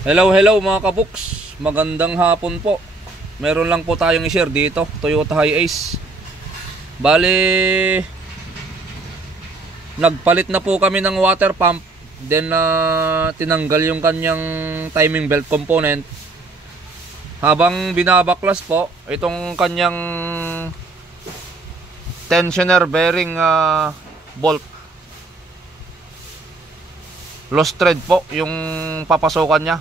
Hello mga kabuks, magandang hapon po. Meron lang po tayong i-share dito, Toyota Hiace. Bali, nagpalit na po kami ng water pump. Then tinanggal yung kanyang timing belt component. Habang binabaklas po, itong kanyang tensioner bearing bolt, lost thread po yung papasokan niya.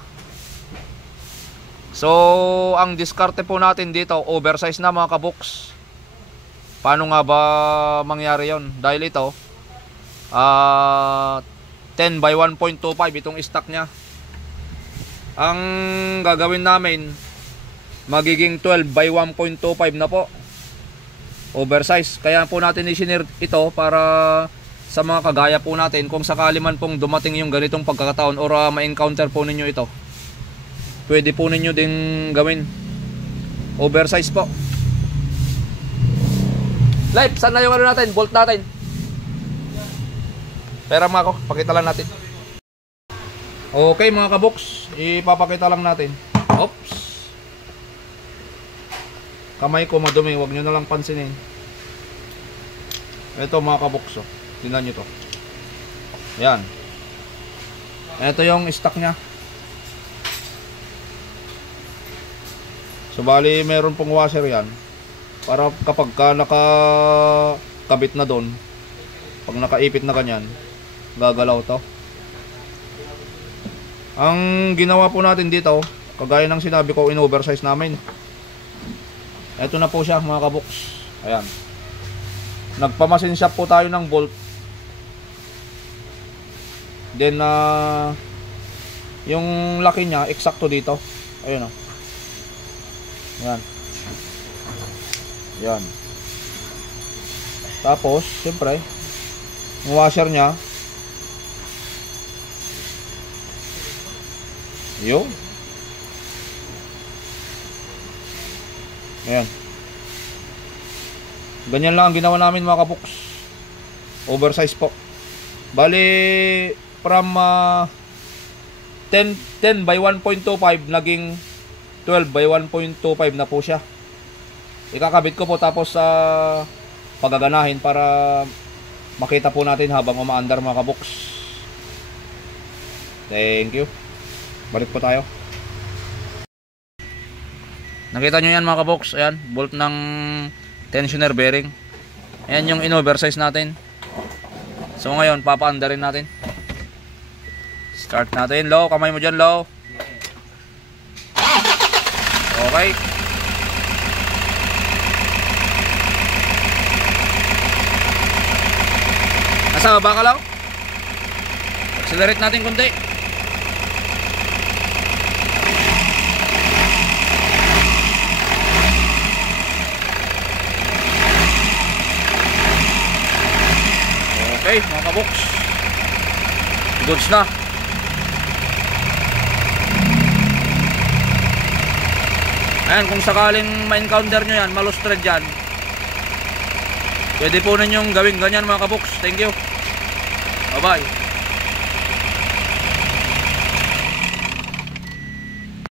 So ang diskarte po natin dito, oversize na mga kabuks. Paano nga ba mangyari yon? Dahil ito 10 by 1.25 itong stock niya. Ang gagawin namin, magiging 12 by 1.25 na po, oversize. Kaya po natin isinir ito para sa mga kagaya po natin, kung sakali man pong dumating yung ganitong pagkakataon or ma-encounter po ninyo ito, pwede po ninyo din gawin oversize po. Live, saan na yung ano natin, bolt natin? Pera mo ako, pakita lang natin. Okay mga kaboks, ipapakita lang natin. Oops, kamay ko madumi, huwag nyo na lang pansinin. Ito mga kaboks, oh. Tingnan nyo to. Ayan. Ito yung stock nya. So bali meron pong washer yan, para kapag ka nakakabit na doon, pag nakaipit na kanyan, gagalaw to. Ang ginawa po natin dito, kagaya ng sinabi ko, in-oversize namin. Ito na po siya mga kaboks. Ayan. Nagpamasin shop po tayo ng bolt. Then yung laki niya eksakto dito. Ayun oh. Ayan. Ayan. Tapos siyempre yung washer niya, yun. Ayan. Ganyan lang ang ginawa namin mga kabuks. Oversize po. Bali from 10 by 1.25 naging 12 by 1.25 na po siya. Ikakabit ko po tapos pagaganahin para makita po natin habang umaandar mga kabuks. Thank you. Balik po tayo. Nakita nyo yan mga kaboks. Ayan, bolt ng tensioner bearing. Ayan yung in-oversize natin. So ngayon, papaandarin natin. Start natin. Low, kamay mo dyan, low. Okay. Nasa baba ka, low. Accelerate natin konti. Okay mga kaboks, goods na. Ayan, kung sakaling ma-encounter nyo yan, ma-lost thread dyan, pwede po ninyong gawin ganyan mga kaboks. Thank you, bye bye.